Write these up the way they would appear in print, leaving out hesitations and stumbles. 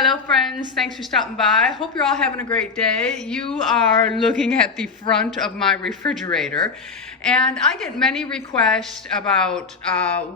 Hello friends, thanks for stopping by. Hope you're all having a great day. You are looking at the front of my refrigerator and I get many requests about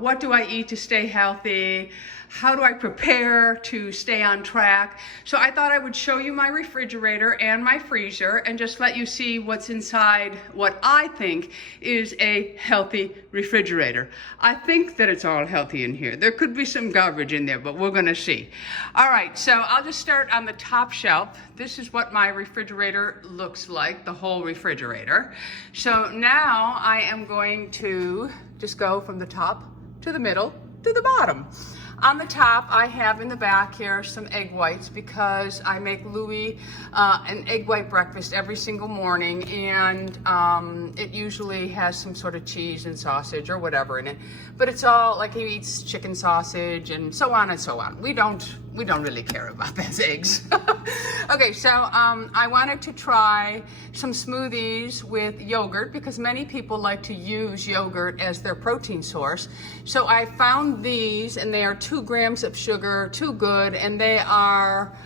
what do I eat to stay healthy, how do I prepare to stay on track. So I thought I would show you my refrigerator and my freezer and just let you see what's inside what I think is a healthy refrigerator. I think that it's all healthy in here. There could be some garbage in there, but we're gonna see. All right, so I'll just start on the top shelf. This is what my refrigerator looks like, the whole refrigerator. So now I am going to just go from the top to the middle to the bottom. On the top, I have in the back here some egg whites because I make Louis an egg white breakfast every single morning, and it usually has some sort of cheese and sausage or whatever in it. But it's all like he eats chicken sausage and so on and so on. We don't really care about those eggs. Okay, so I wanted to try some smoothies with yogurt because many people like to use yogurt as their protein source. So I found these, and they are 2 grams of sugar, too good, and they are,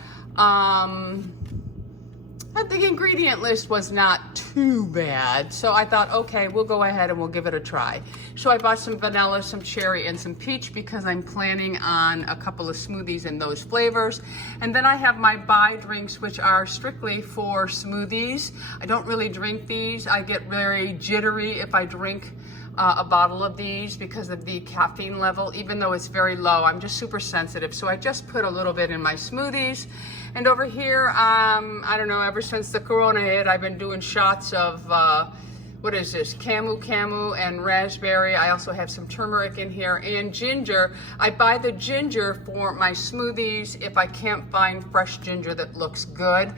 the ingredient list was not too bad. So I thought, okay, we'll go ahead and we'll give it a try. So I bought some vanilla, some cherry, and some peach because I'm planning on a couple of smoothies in those flavors. And then I have my buy drinks, which are strictly for smoothies. I don't really drink these. I get very jittery if I drink a bottle of these because of the caffeine level. Even though it's very low, I'm just super sensitive. So I just put a little bit in my smoothies. And over here, I don't know, ever since the corona hit, I've been doing shots of, what is this, camu and raspberry. I also have some turmeric in here and ginger. I buy the ginger for my smoothies if I can't find fresh ginger that looks good.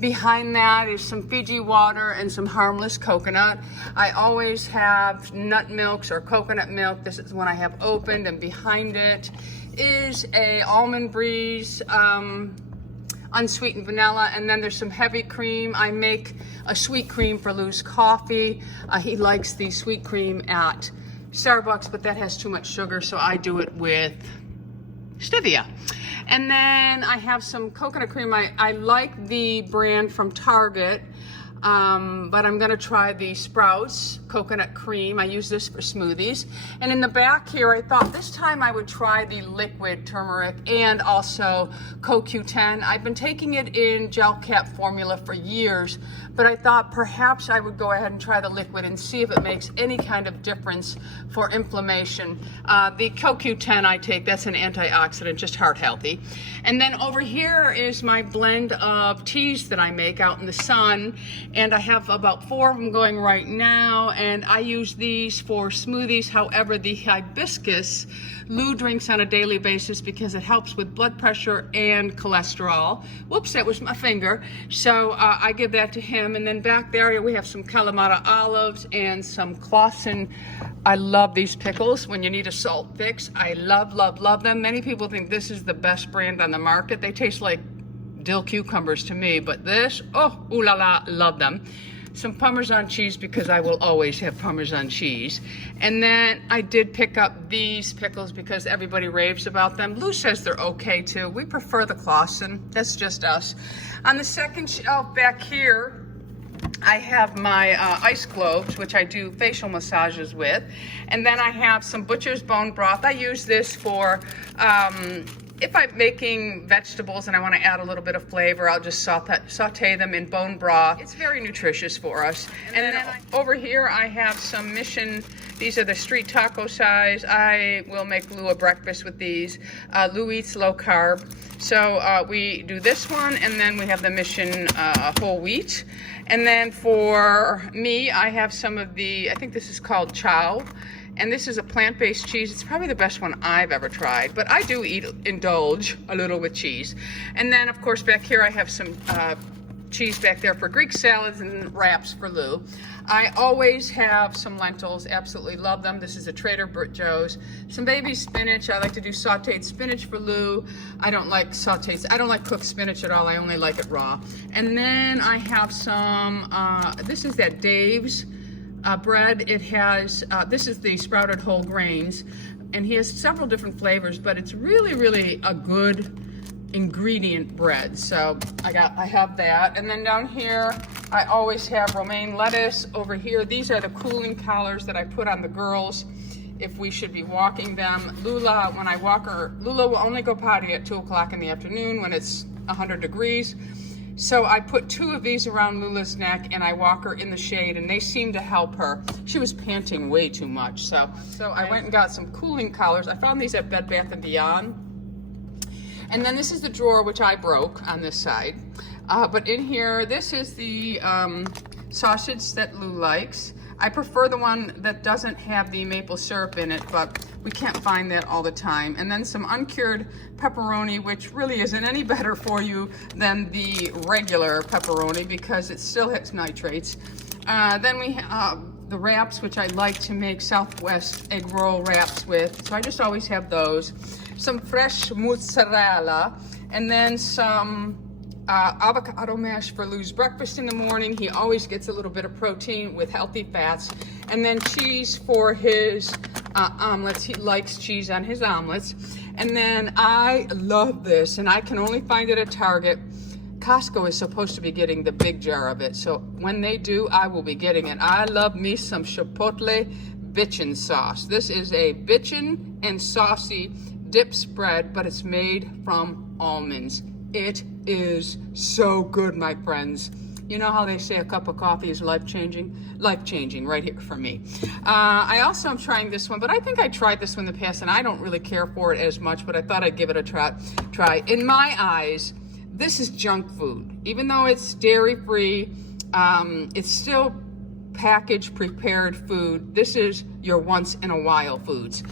Behind that is some Fiji water and some harmless coconut. I always have nut milks or coconut milk. This is one I have opened, and behind it is a Almond Breeze unsweetened vanilla, and then there's some heavy cream. I make a sweet cream for Lou's coffee. He likes the sweet cream at Starbucks, but that has too much sugar, so I do it with stevia. And then I have some coconut cream. I like the brand from Target, but I'm gonna try the Sprouts coconut cream. I use this for smoothies. And in the back here, I thought this time I would try the liquid turmeric and also CoQ10. I've been taking it in gel cap formula for years, but I thought perhaps I would go ahead and try the liquid and see if it makes any kind of difference for inflammation. The CoQ10 I take, that's an antioxidant, just heart healthy. And then over here is my blend of teas that I make out in the sun, and I have about 4 of them going right now, and I use these for smoothies. However, the hibiscus Lou drinks on a daily basis because it helps with blood pressure and cholesterol. Whoops, that was my finger. So I give that to him. And then back there we have some Kalamata olives and some Clausen. I love these pickles when you need a salt fix. I love, love, love them. Many people think this is the best brand on the market. They taste like dill cucumbers to me, but this, oh, ooh la la, love them. Some Parmesan cheese because I will always have Parmesan cheese. And then I did pick up these pickles because everybody raves about them. Lou says they're okay too. We prefer the Clausen, that's just us. On the second shelf back here, I have my ice globes, which I do facial massages with. And then I have some butcher's bone broth. I use this for, if I'm making vegetables and I want to add a little bit of flavor, I'll just saute them in bone broth. It's very nutritious for us. And then over here I have some Mission. These are the street taco size. I will make Lou a breakfast with these. Lou eats low carb. So we do this one, and then we have the Mission whole wheat. And then for me, I have some of the, I think this is called chow. And this is a plant-based cheese. It's probably the best one I've ever tried, but I do indulge a little with cheese. And then of course back here I have some cheese back there for Greek salads and wraps for Lou. I always have some lentils, absolutely love them. This is a Trader Joe's. Some baby spinach. I like to do sauteed spinach for Lou. I don't like cooked spinach at all. I only like it raw. And then I have some, this is that Dave's bread. It has, this is the sprouted whole grains, and he has several different flavors, but it's really, really a good ingredient bread. So I have that. And then down here, I always have romaine lettuce. Over here, these are the cooling collars that I put on the girls if we should be walking them. Lula, when I walk her, Lula will only go potty at 2 o'clock in the afternoon when it's 100 degrees. So I put 2 of these around Lula's neck and I walk her in the shade, and they seem to help her. She was panting way too much. So I went and got some cooling collars. I found these at Bed Bath & Beyond. And then this is the drawer, which I broke on this side. But in here, this is the sausage that Lou likes. I prefer the one that doesn't have the maple syrup in it, but we can't find that all the time. And then some uncured pepperoni, which really isn't any better for you than the regular pepperoni because it still has nitrates. Then we have the wraps, which I like to make Southwest egg roll wraps with. So I just always have those. Some fresh mozzarella, and then some avocado mash for Lou's breakfast in the morning. He always gets a little bit of protein with healthy fats. And then cheese for his omelets. He likes cheese on his omelets. And then I love this, and I can only find it at Target. Costco is supposed to be getting the big jar of it, so when they do, I will be getting it. I love me some chipotle bitchin sauce. This is a bitchin and saucy dip spread, but it's made from almonds. It is so good, my friends. You know how they say a cup of coffee is life-changing? Life-changing right here for me. I also am trying this one, but I think I tried this one in the past, and I don't really care for it as much, but I thought I'd give it a try. In my eyes, this is junk food. Even though it's dairy-free, it's still packaged, prepared food. This is your once-in-a-while foods.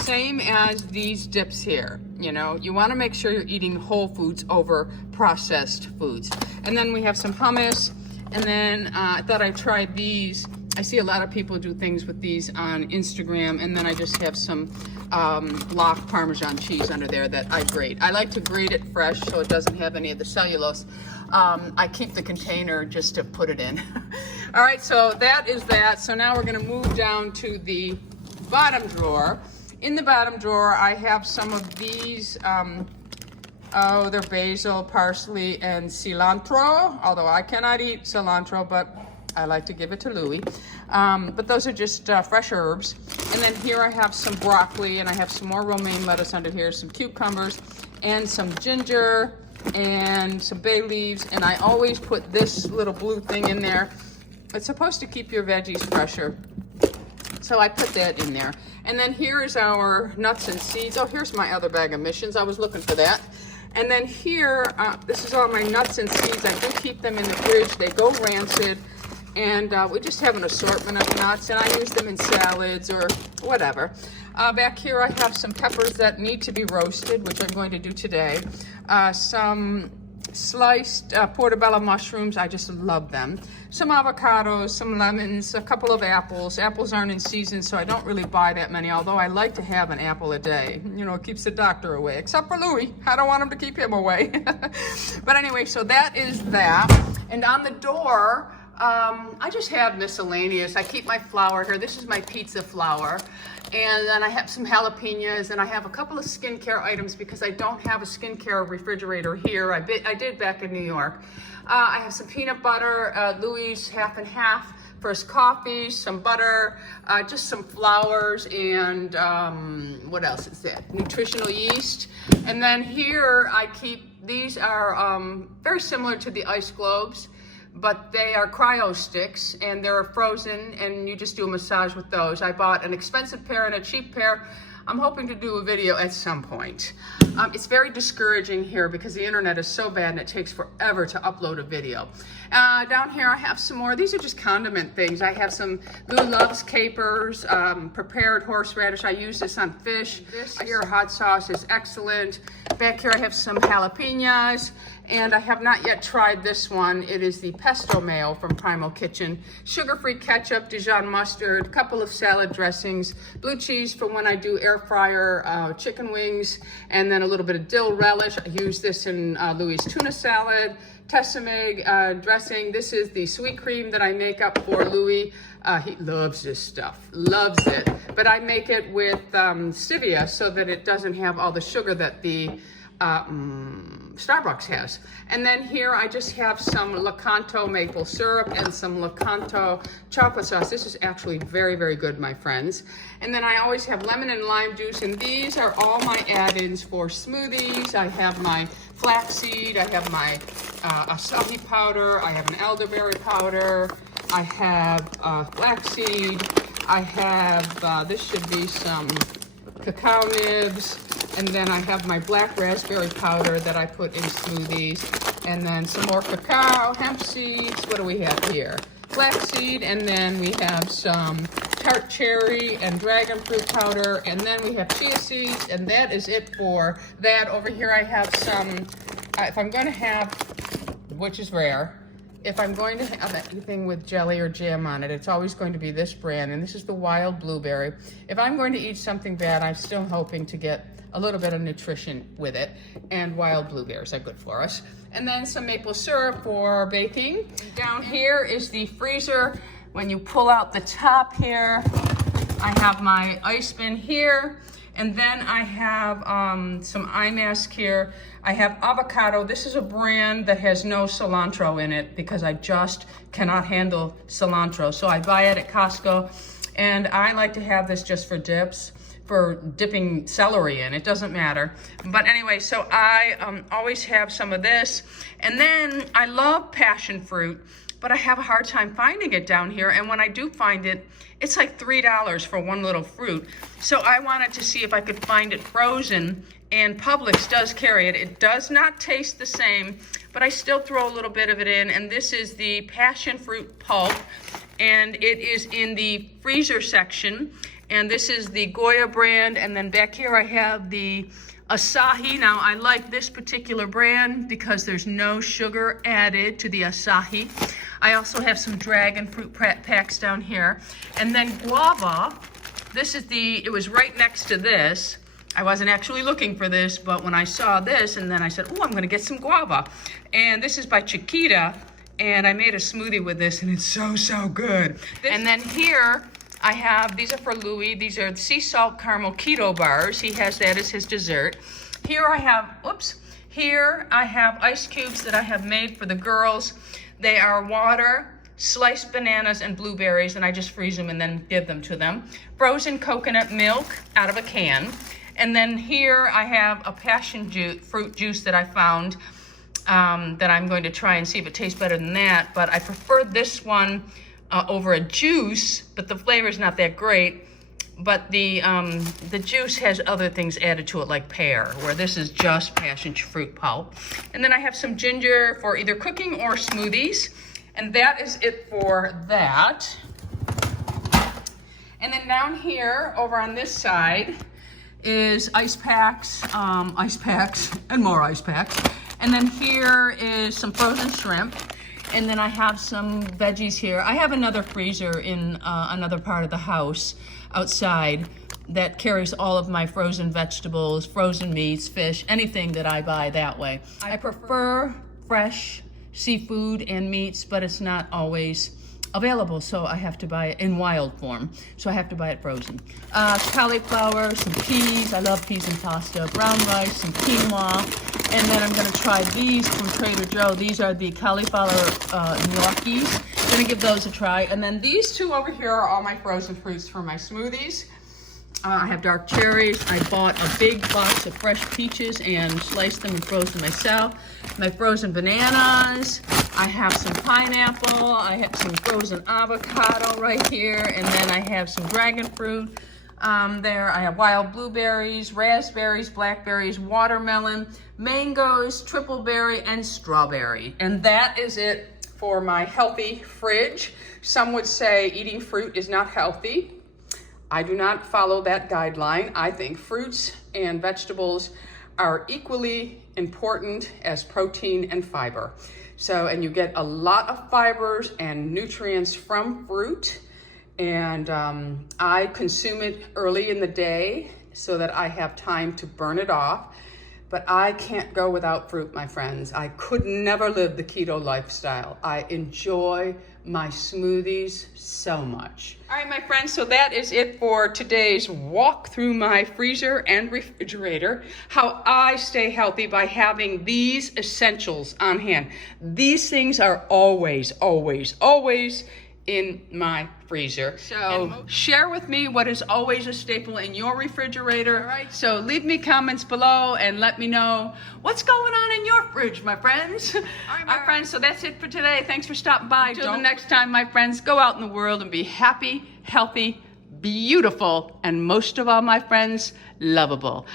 Same as these dips here. You know, you want to make sure you're eating whole foods over processed foods. And then we have some hummus. And then I thought I'd try these. I see a lot of people do things with these on Instagram. And then I just have some block Parmesan cheese under there that I grate. I like to grate it fresh so it doesn't have any of the cellulose. I keep the container just to put it in. All right, so that is that. So now we're gonna move down to the bottom drawer. In the bottom drawer, I have some of these, they're basil, parsley, and cilantro, although I cannot eat cilantro, but I like to give it to Louie. But those are just fresh herbs. And then here I have some broccoli, and I have some more romaine lettuce under here, some cucumbers, and some ginger, and some bay leaves. And I always put this little blue thing in there. It's supposed to keep your veggies fresher. So I put that in there. And then here is our nuts and seeds. Oh, here's my other bag of missions. I was looking for that. And then here, this is all my nuts and seeds. I do keep them in the fridge. They go rancid. And we just have an assortment of nuts, and I use them in salads or whatever. Back here I have some peppers that need to be roasted, which I'm going to do today. Some sliced portobello mushrooms, I just love them. Some avocados, some lemons, a couple of apples. Apples aren't in season, so I don't really buy that many, although I like to have an apple a day. You know, it keeps the doctor away, except for Louie. I don't want him to keep him away. But anyway, so that is that. And on the door, I just have miscellaneous. I keep my flour here. This is my pizza flour. And then I have some jalapenos, and I have a couple of skincare items because I don't have a skincare refrigerator here. I did back in New York. I have some peanut butter, Louis half and half for his coffee, some butter, just some flowers, and what else is that? Nutritional yeast. And then here I keep, these are very similar to the ice globes, but they are cryo sticks, and they're frozen, and you just do a massage with those. I bought an expensive pair and a cheap pair. I'm hoping to do a video at some point. It's very discouraging here because the internet is so bad and it takes forever to upload a video. Down here I have some more. These are just condiment things. I have some Lou loves capers, prepared horseradish. I use this on fish. This here hot sauce is excellent. Back here I have some jalapenos. And I have not yet tried this one. It is the pesto mayo from Primal Kitchen. Sugar-free ketchup, Dijon mustard, a couple of salad dressings, blue cheese for when I do air fryer chicken wings, and then a little bit of dill relish. I use this in Louis' tuna salad, Tessemae dressing. This is the sweet cream that I make up for Louis. He loves this stuff, loves it. But I make it with stevia so that it doesn't have all the sugar that the Starbucks has. And then here I just have some Lakanto maple syrup and some Lakanto chocolate sauce. This is actually very, very good, my friends. And then I always have lemon and lime juice, and these are all my add-ins for smoothies. I have my flaxseed, I have my acai powder, I have an elderberry powder, I have flaxseed, I have, this should be some cacao nibs, and then I have my black raspberry powder that I put in smoothies, and then some more cacao, hemp seeds. What do we have here? Flaxseed, and then we have some tart cherry and dragon fruit powder, and then we have chia seeds, and that is it for that. Over here I have some, if I'm going to have, which is rare, if I'm going to have anything with jelly or jam on it, it's always going to be this brand, and this is the wild blueberry. If I'm going to eat something bad, I'm still hoping to get a little bit of nutrition with it, and wild blueberries are good for us. And then some maple syrup for baking. Down here is the freezer. When you pull out the top here, I have my ice bin here, and then I have some eye mask here. I have avocado. This is a brand that has no cilantro in it because I just cannot handle cilantro. So I buy it at Costco, and I like to have this just for dips, for dipping celery in. It doesn't matter. But anyway, so I always have some of this. And then I love passion fruit, but I have a hard time finding it down here. And when I do find it, it's like $3 for one little fruit. So I wanted to see if I could find it frozen, and Publix does carry it. It does not taste the same, but I still throw a little bit of it in. And this is the passion fruit pulp, and it is in the freezer section. And this is the Goya brand. And then back here I have the Asahi. Now I like this particular brand because there's no sugar added to the Asahi. I also have some dragon fruit packs down here. And then guava, this is it was right next to this. I wasn't actually looking for this, but when I saw this, and then I said, oh, I'm gonna get some guava. And this is by Chiquita, and I made a smoothie with this, and it's so, so good. And then here, I have, these are for Louis, these are sea salt caramel keto bars. He has that as his dessert. Here I have, here I have ice cubes that I have made for the girls. They are water, sliced bananas, and blueberries, and I just freeze them and then give them to them. Frozen coconut milk out of a can. And then here I have a passion fruit juice that I found that I'm going to try and see if it tastes better than that. But I prefer this one over a juice, but the flavor is not that great. But the juice has other things added to it, like pear, where this is just passion fruit pulp. And then I have some ginger for either cooking or smoothies. And that is it for that. And then down here, over on this side, is ice packs, and more ice packs. And then here is some frozen shrimp. And then I have some veggies here. I have another freezer in another part of the house outside that carries all of my frozen vegetables, frozen meats, fish, anything that I buy that way. I prefer fresh seafood and meats, but it's not always available, so I have to buy it in wild form. So I have to buy it frozen. Cauliflower, some peas. I love peas and pasta. Brown rice, some quinoa. And then I'm gonna try these from Trader Joe. These are the cauliflower gnocchis. I'm gonna give those a try. And then these two over here are all my frozen fruits for my smoothies. I have dark cherries. I bought a big box of fresh peaches and sliced them and froze them myself. My frozen bananas. I have some pineapple. I have some frozen avocado right here. And then I have some dragon fruit there. I have wild blueberries, raspberries, blackberries, watermelon, mangoes, triple berry, and strawberry. And that is it for my healthy fridge. Some would say eating fruit is not healthy. I do not follow that guideline. I think fruits and vegetables are equally important as protein and fiber. So, and you get a lot of fibers and nutrients from fruit. And I consume it early in the day so that I have time to burn it off. but I can't go without fruit, my friends. I could never live the keto lifestyle. I enjoy my smoothies so much. All right, my friends, so that is it for today's walk through my freezer and refrigerator. How I stay healthy by having these essentials on hand. These things are always, always, always in my freezer. So share with me what is always a staple in your refrigerator. All right, so leave me comments below and let me know what's going on in your fridge, my friends. All right, my friends, so that's it for today. Thanks for stopping by. Until the next time, my friends, go out in the world and be happy, healthy, beautiful, and most of all, my friends, lovable.